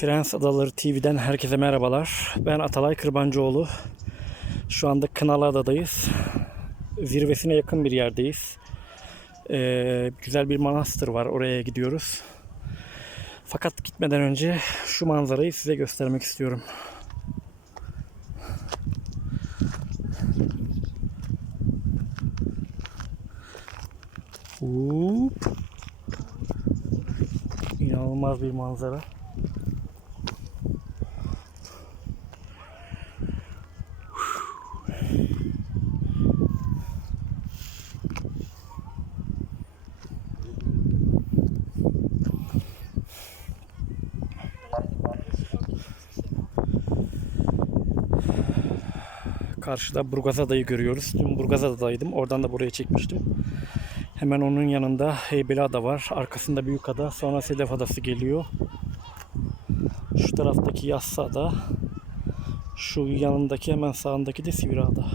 Prens Adaları TV'den herkese merhabalar. Ben Atalay Kırbancıoğlu. Şu anda Kınalıada'dayız. Zirvesine yakın bir yerdeyiz. Ee, güzel bir manastır var. Oraya gidiyoruz. Fakat gitmeden önce şu manzarayı size göstermek istiyorum. Hop. İnanılmaz bir manzara. Karşıda Burgazada'yı görüyoruz. Dün Burgazada'daydım. Oradan da buraya çekmiştim. Hemen onun yanında Heybeliada var. Arkasında Büyükada. Sonra Sedef Adası geliyor. Şu taraftaki Yassıada. Şu yanındaki hemen sağındaki de Sivriada.